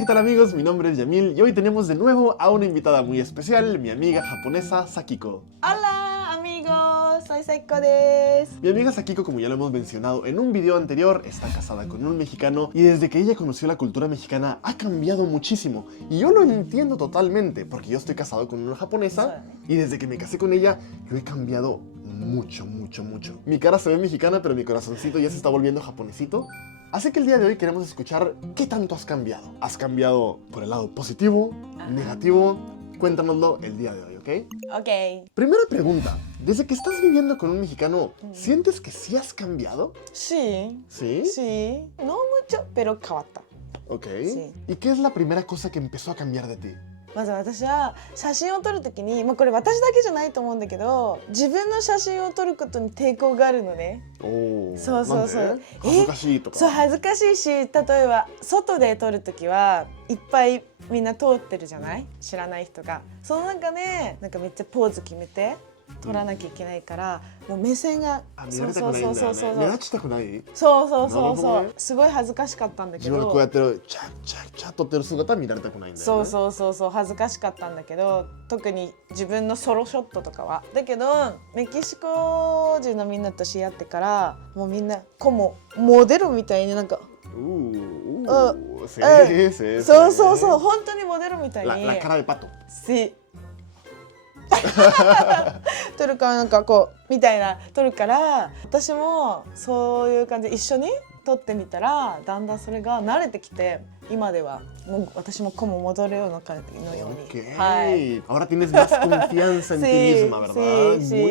Hola, ¿qué tal amigos? Mi nombre es Yamil y hoy tenemos de nuevo a una invitada muy especial, mi amiga japonesa Sakiko. Hola amigos, soy Sakiko desu. Mi amiga Sakiko, como ya lo hemos mencionado en un video anterior, está casada con un mexicano y desde que ella conoció la cultura mexicana ha cambiado muchísimo. Y yo lo entiendo totalmente, porque yo estoy casado con una japonesa y desde que me casé con ella yo he cambiado mucho. Mi cara se ve mexicana, pero mi corazoncito ya se está volviendo japonesito. Así que el día de hoy queremos escuchar qué tanto has cambiado. ¿Has cambiado por el lado positivo, negativo? Cuéntanoslo el día de hoy, ¿ok? Ok. Primera pregunta. Desde que estás viviendo con un mexicano, ¿sientes que sí has cambiado? Sí. ¿Sí? Sí. No mucho, pero 変わった。Ok. Sí. ¿Y qué es la primera cosa que empezó a cambiar de ti? まず私は写真を撮るときに、これ私だけじゃないと思うんだけど、自分の写真を撮ることに抵抗があるのね。そうそうそう。なんで？恥ずかしいとか。そう恥ずかしいし、例えば外で撮るときはいっぱいみんな通ってるじゃない？知らない人が。その中でなんかめっちゃポーズ決めて撮らなきゃいけないから、もう目線が見られたくないんだよね。目立ちたくない？そうすごい恥ずかしかったんだけど、自分がこうやってるチャッ撮ってる姿は見られたくないんだよね。そう恥ずかしかったんだけど、特に自分のソロショットとかはだけど、メキシコ人のみんなと知り合ってからもうみんなモデルみたいになんかそう本当にモデルみたいにLa cara de pato撮るからなんかこうみたいな撮るから、私もそういう感じで一緒に撮ってみたらだんだんそれが慣れてきて、今ではもう私もcomo modeloのように。Ok. Ahora tienes más confianza en ti misma, ¿verdad?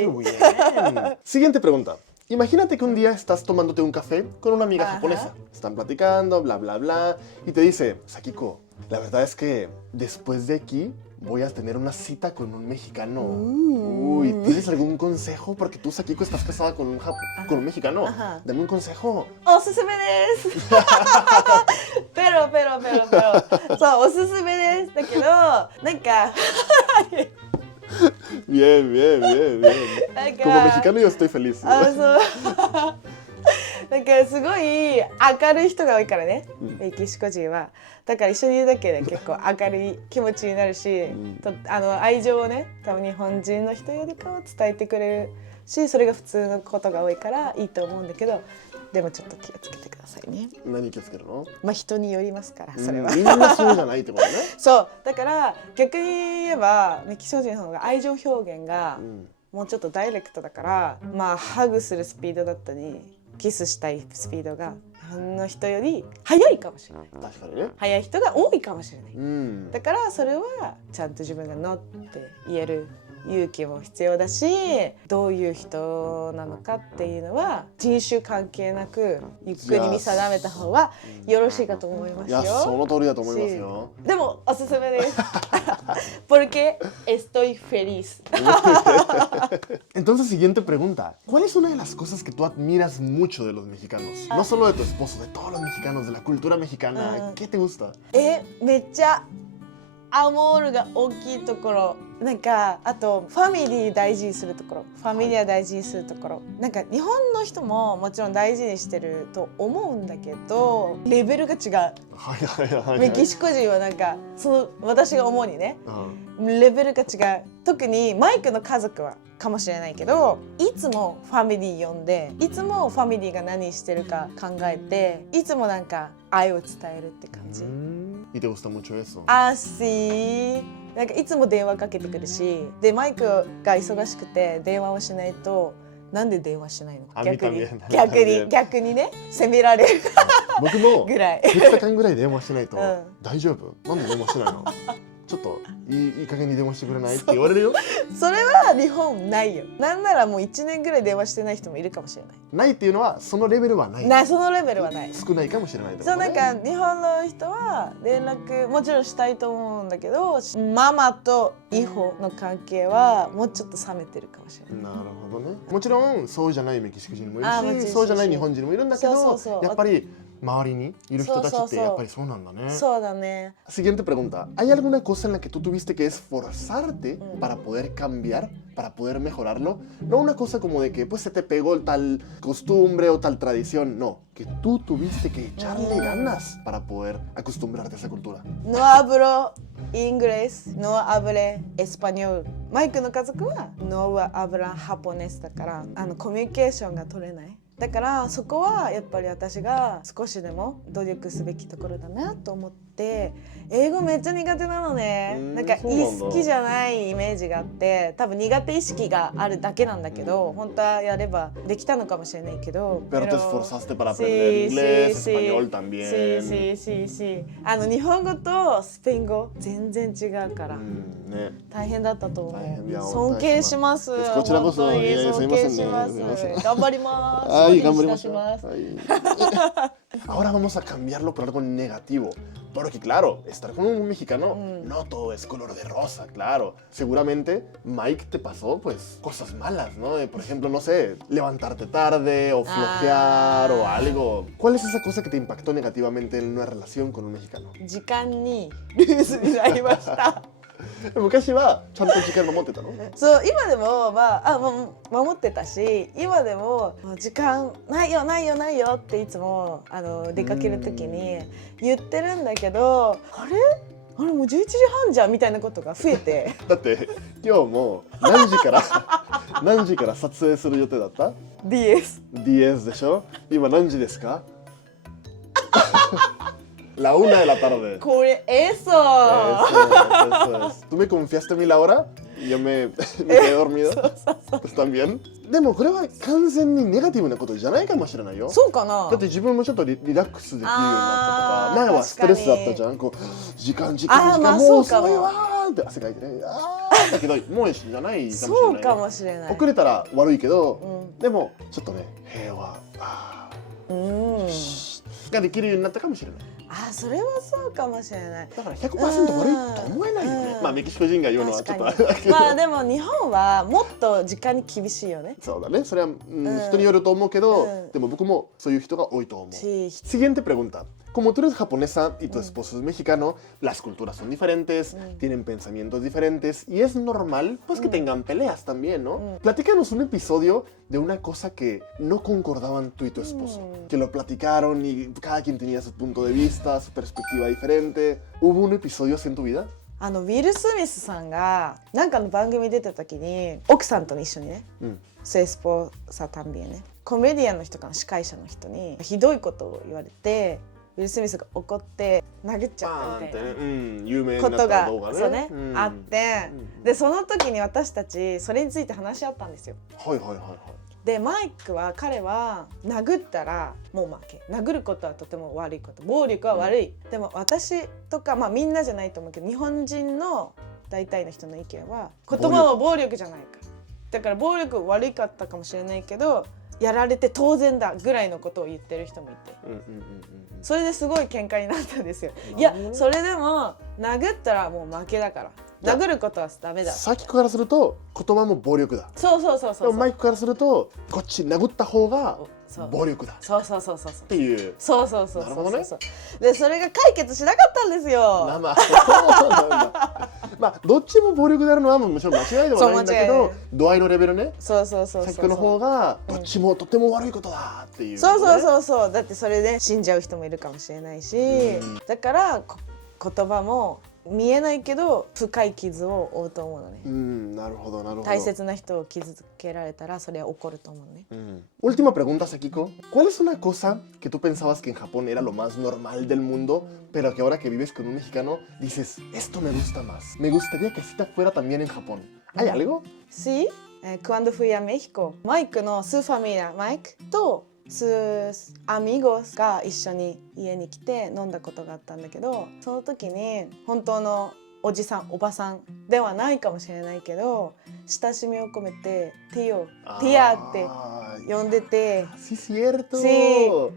Muy bien. Siguiente pregunta. Imagínate que un día estás tomándote un café con una amiga japonesa. Están platicando, bla, bla, bla. Y te dice, Sakiko, la verdad es que después de aquí voy a tener una cita con un mexicano. Uy, ¿tienes algún consejo? Porque tú, Sakiko, estás casada con un mexicano. Dame un consejo. おすすめです。ペロ。そう、おすすめです。だけど、なんかBien. Como mexicano yo estoy feliz. なんかすごい明るい人が多いからね、メキシコ人は。だから一緒にいるだけで結構明るい気持ちになるし、愛情をね、多分日本人の人よりかは伝えてくれるし、それが普通のことが多いからいいと思うんだけど、でもちょっと気をつけてくださいね。何気をつけるの？まあ人によりますから、それは。みんなそうじゃないってことね。そうだから逆に言えばメキシコ人の方が愛情表現がもうちょっとダイレクトだから、まあハグするスピードだったりキスしたいスピードが日本の人より速いかもしれない。確かにね。速い人が多いかもしれない。だからそれはちゃんと自分がノって言える勇気も必要だし、どういう人なのかっていうのは人種関係なくゆっくり見定めた方がよろしいかと思いますよ。いや、その通りだと思いますよ。でもおすすめです。Porque estoy feliz. Entonces, siguiente pregunta. ¿Cuál es una de las cosas que tú admiras mucho de los mexicanos? No solo de tu esposo, de todos los mexicanos, de la cultura mexicana. ¿Qué te gusta? めっちゃアモールが大きいところ、なんかあとファミリー大事にするところ、ファミリア大事にするところ、なんか日本の人ももちろん大事にしてると思うんだけど、レベルが違う。メキシコ人はなんかその私が思うにね、レベルが違う。特にマイクの家族はかもしれないけど、いつもファミリー呼んで、いつもファミリーが何してるか考えて、いつもなんか愛を伝えるって感じ。¿Y te gusta mucho eso? Sí。なんかいつも電話かけてくるし、でマイクが忙しくて電話をしないと、なんで電話しないのか、逆にね、責められる僕もぐらい2日間ぐらい電話しないと大丈夫？なんで電話しないの？ちょっといい加減に電話してくれないって言われるよ。それは日本ないよ。なんならもう1年ぐらい電話してない人もいるかもしれない。ないっていうのはそのレベルはない。そのレベルはない。少ないかもしれない。そう、なんか日本の人は連絡もちろんしたいと思うんだけど、ママとイホの関係はもうちょっと冷めてるかもしれない。なるほどね。もちろんそうじゃないメキシコ人もいるし、そうじゃない日本人もいるんだけど、やっぱり周りにいる人たちってやっぱりそうなんだね。そうだね。 Siguiente pregunta. ¿Hay alguna cosa en la que tú tuviste que esforzarte para poder cambiar, para poder mejorarlo? No una cosa como de que pues se te pegó tal costumbre o tal tradición, no, que tú tuviste que echarle ganas para poder acostumbrarte a esa cultura. No hablo inglés, no hablo español。マイクの家族は No hablan japonés だからコミュニケーションが取れない。だからそこはやっぱり私が少しでも努力すべきところだなと思って、英語めっちゃ苦手なのね。なんか好きじゃないイメージがあって、多分苦手意識があるだけなんだけど、本当はやればできたのかもしれないけど。Pero te esforzaste para aprender inglés, español también. Sí, sí, sí, sí. 日本語とスペイン語全然違うから。ね、大変だったと思う。大変いや尊敬します。こちらこそ本当にいやいやすい尊ませんね敬します。すいません頑張ります。Ay, gambaremos. します。Ahora vamos a cambiarlo por algo negativo. Porque claro, estar con un mexicano no todo es color de rosa, claro. Seguramente Mike te pasó pues cosas malas, ¿no? De, por ejemplo, no sé, levantarte tarde o flojear o algo. ¿Cuál es esa cosa que te impactó negativamente en una relación con un mexicano? 時間にルーズになりました。昔はちゃんと時間守ってたの？そう今でも守ってたし、今でも時間ないよないよないよっていつも出かける時に言ってるんだけど、あれもう11時半じゃんみたいなことが増えて。だって今日も何時から撮影する予定だった？ DS でしょ？今何時ですか？La 1 de la tarde. Eso. ¿Tú me confiaste a mí la hora? Y yo me quedé dormido. Pues también. でもこれは完全にネガティブなことじゃないかもしれないよ。そうかな。だって自分もちょっとリラックスできるようになったとか、前はストレスだったじゃん。こう時間もう遅いわーって汗かいてね。だけどもうじゃないかもしれない。そうかもしれない。遅れたら悪いけど、でもちょっとね平和ができるようになったかもしれない。それはそうかもしれない。だから 100% 悪いと思えないよね。まあメキシコ人が言うのはちょっとあれだけど。まあでも日本はもっと時間に厳しいよね。そうだね。それは人によると思うけど、でも僕もそういう人が多いと思う。Siguiente pregunta. Como tú eres japonesa y tu esposo es mexicano, las culturas son diferentes, tienen pensamientos diferentes y es normal pues que tengan peleas también, ¿no? Platícanos un episodio de una cosa que no concordaban tú y tu esposo, que lo platicaron y cada quien tenía su punto de vista, su perspectiva diferente. ¿Hubo un episodio así en tu vida? ウィル・スミスさんがなんかの番組出た時に奥さんと一緒にね、スエスポサタンビエね、コメディアンの人かな、司会者の人にひどいことを言われて、ウィル・スミスが怒って殴っちゃったみたいなことがそうねあって、でその時に私たちそれについて話し合ったんですよ。で彼は殴ったらもう負け、殴ることはとても悪いこと、暴力は悪い、でも私とかみんなじゃないと思うけど日本人の大体の人の意見は言葉は暴力じゃないか、だから暴力悪かったかもしれないけどやられて当然だぐらいのことを言ってる人もいて、それですごい喧嘩になったんですよ。いやそれでも殴ったらもう負けだから殴ることはダメだ。さっきからすると言葉も暴力だ。そうでもマイクからするとこっち殴った方が暴力だ。そうっていう。そう。なるほどね。でそれが解決しなかったんですよ。まあどっちも暴力であるのはもちろん間違いではないんだけど、度合いのレベルね。さっきの方がどっちもとても悪いことだっていう。そうだってそれで死んじゃう人もいるかもしれないし、だから言葉も見えないけど深い傷を負うと思うのね。なるほど。大切な人を傷つけられたらそれは怒ると思うね。Última pregunta, Sakiko. ¿Cuál es una cosa que tú pensabas que en Japón era lo más normal del mundo, pero que ahora que vives con un mexicano dices, esto me gusta más? Me gustaría que así fuera también en Japón. ¿Hay algo? Sí, cuando fui a México, Mikeのsu familia, Mike とsus amigos が一緒に家に来て飲んだことがあったんだけど、その時に本当のおじさんおばさんではないかもしれないけど親しみを込めてティアって呼んでて、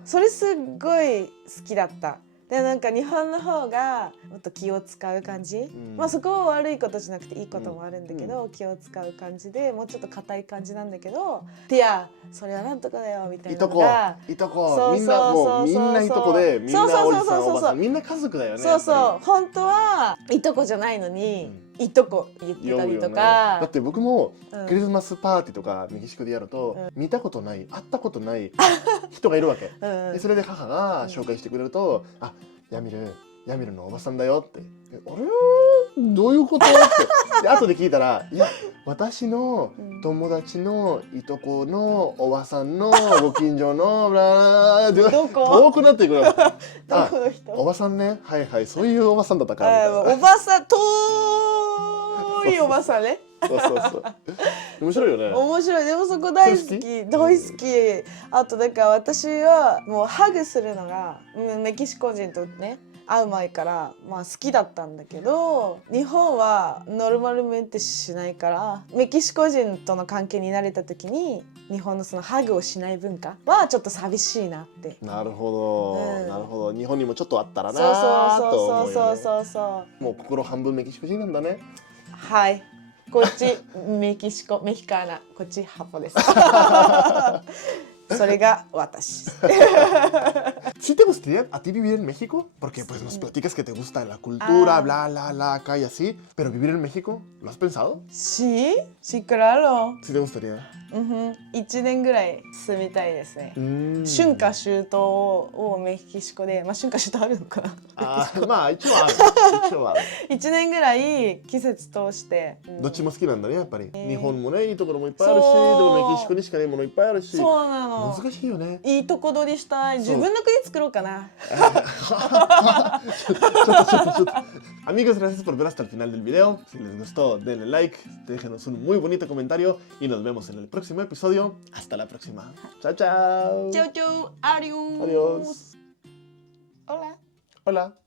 それすっごい好きだった。でなんか日本の方がもっと気を使う感じ、まあそこは悪いことじゃなくていいこともあるんだけど、気を使う感じでもうちょっと硬い感じなんだけど、いやそれはなんとかだよみたいなのがいとこみんなもうみんないとこで、みんなおじさんおばさんみんな家族だよね。そうそう本当はいとこじゃないのに、いとこ言ってたりとか、だって僕もクリスマスパーティーとかメキシコでやると、見たことない会ったことない人がいるわけ。でそれで母が紹介してくれると「あヤミルのおばさんだよ」って「あれどういうこと?」ってで後で聞いたら「いや私の友達のいとこのおばさんのご近所のどこ遠くなっていくの。どこの人？おばさんね、はいはい、そういうおばさんだったかみたいな。おばさん遠いおばさんね。そうそうそう。面白いよね。面白い。でもそこ大好き、大好き。あとだから私はもうハグするのがメキシコ人とね会う前からまあ好きだったんだけど、日本はノルマルメンテしないからメキシコ人との関係に慣れた時に日本のそのハグをしない文化はちょっと寂しいなって。なるほど、なるほど。日本にもちょっとあったらなそうと思うよね。そうそうそうそうもう心半分メキシコ人なんだね。はい。こっちメキシコ、メヒカーナ、こっちハポです。それが私。¿Sí te gustaría a ti vivir en México? Porque pues nos platicas que te gusta la cultura, bla, bla, bla, acá y así. Pero vivir en México, ¿lo has pensado? Sí, sí, claro. ¿Sí te gustaría? 1年ぐらい住みたいですね。春夏秋冬をメキシコで、まあ春夏秋冬あるのかな。ああ、まあ一応ある。一応ある。1年ぐらい季節通して。どっちも好きなんだねやっぱり。日本もねいいところもいっぱいあるし、でもメキシコにしかないものいっぱいあるし。そうなの。難しいよね。いいとこ取りしたい。自分の国作ろうかな。Amigos, gracias por ver hasta el final del video. Si les gustó, denle like, déjenos un muy bonito comentario y nos vemos en el próximo episodio. Hasta la próxima. Chao, chao. Chau, chau. Adiós. Adiós. Hola. Hola.